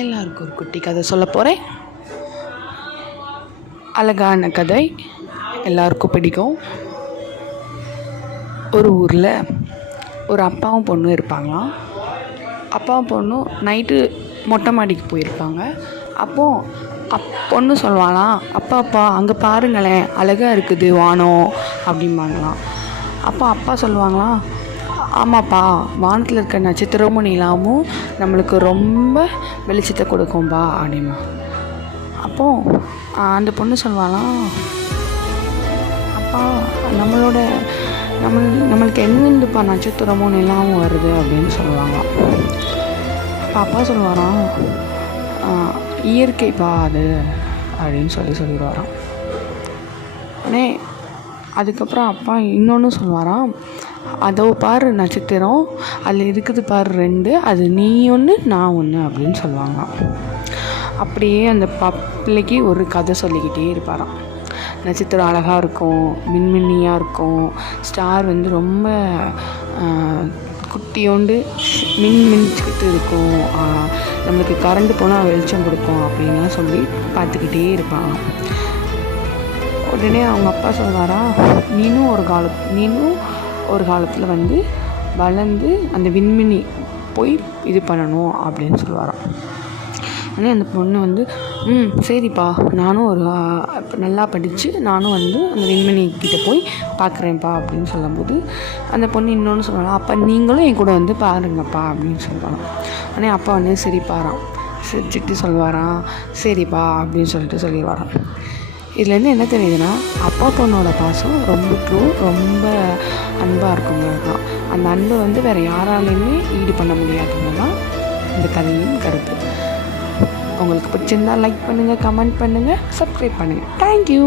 எல்லாருக்கும் ஒரு குட்டி கதை சொல்ல போகிறேன். அழகான கதை, எல்லாருக்கும் பிடிக்கும். ஒரு ஊரில் ஒரு அப்பாவும் பொண்ணும் இருப்பாங்களாம். அப்பாவும் பொண்ணும் நைட்டு மொட்டை மாடிக்கு போயிருப்பாங்க. அப்போது பொண்ணு சொல்லுவாளாம், அப்பா அங்கே பாருங்களேன், அழகாக இருக்குது வானம் அப்படிம்பாங்களாம். அப்பா சொல்லுவாங்களாம், ஆமாப்பா, வானத்தில் இருக்க நட்சத்திரமும் நிலாவும் நம்மளுக்கு ரொம்ப வெளிச்சத்தை கொடுக்கும்பா அப்படிமா. அப்போது அந்த பொண்ணு சொல்லுவாளாம், அப்பா நம்மளுக்கு எங்கேருந்துப்பா நட்சத்திரமும் நிலாவும் வருது அப்படின்னு சொல்லுவாங்களாம். அப்பா சொல்லுவாராம், இயற்கைப்பா அது அப்படின்னு சொல்லிடுவாராம். உடனே அதுக்கப்புறம் அப்பா இன்னொன்று சொல்லுவாராம், அதோ பாரு நட்சத்திரம், அதில் இருக்குது பாரு 2, அது நீ ஒன்று நான் ஒன்று அப்படின்னு சொல்லுவாங்க. அப்படியே அந்த பிள்ளைக்கு ஒரு கதை சொல்லிக்கிட்டே இருப்பாராம். நட்சத்திரம் அழகாக இருக்கும், மின்மினியாக இருக்கும், ஸ்டார் வந்து ரொம்ப குட்டியோண்டு மின்மினிச்சுக்கிட்டு இருக்கும், நம்மளுக்கு கரண்ட் போனால் வெளிச்சம் கொடுக்கும் அப்படின்லாம் சொல்லி பார்த்துக்கிட்டே இருப்பாங்க. உடனே அவங்க அப்பா சொல்வாரா, நீனும் ஒரு காலத்தில் வந்து வளர்ந்து அந்த விண்மினி போய் இது பண்ணணும் அப்படின்னு சொல்லுவாராம். ஆனால் அந்த பொண்ணு வந்து சரிப்பா, நானும் நல்லா படித்து நானும் வந்து அந்த விண்மினிக்கிட்ட போய் பார்க்குறேன்ப்பா அப்படின்னு சொல்லும்போது அந்த பொண்ணு இன்னொன்று சொல்லலாம், அப்போ நீங்களும் என் கூட வந்து பாருங்கப்பா அப்படின்னு சொல்லுவாங்க. ஆனால் அப்பா வந்து சிரிச்சுட்டு சொல்லுவாராம், சரிப்பா அப்படின்னு சொல்லிடுவாராம். இதுலேருந்து என்ன தெரியுதுன்னா, அப்பா பொண்ணோட பாசம் ரொம்ப அன்பாக இருக்குங்க தான். அந்த அன்பை வந்து வேறு யாராலையுமே ஈடு பண்ண முடியாதுங்க தான் இந்த கதையின் கருத்து. உங்களுக்கு பிடிச்சிருந்தால் லைக் பண்ணுங்கள், கமெண்ட் பண்ணுங்கள், சப்ஸ்கிரைப் பண்ணுங்கள். தேங்க்யூ.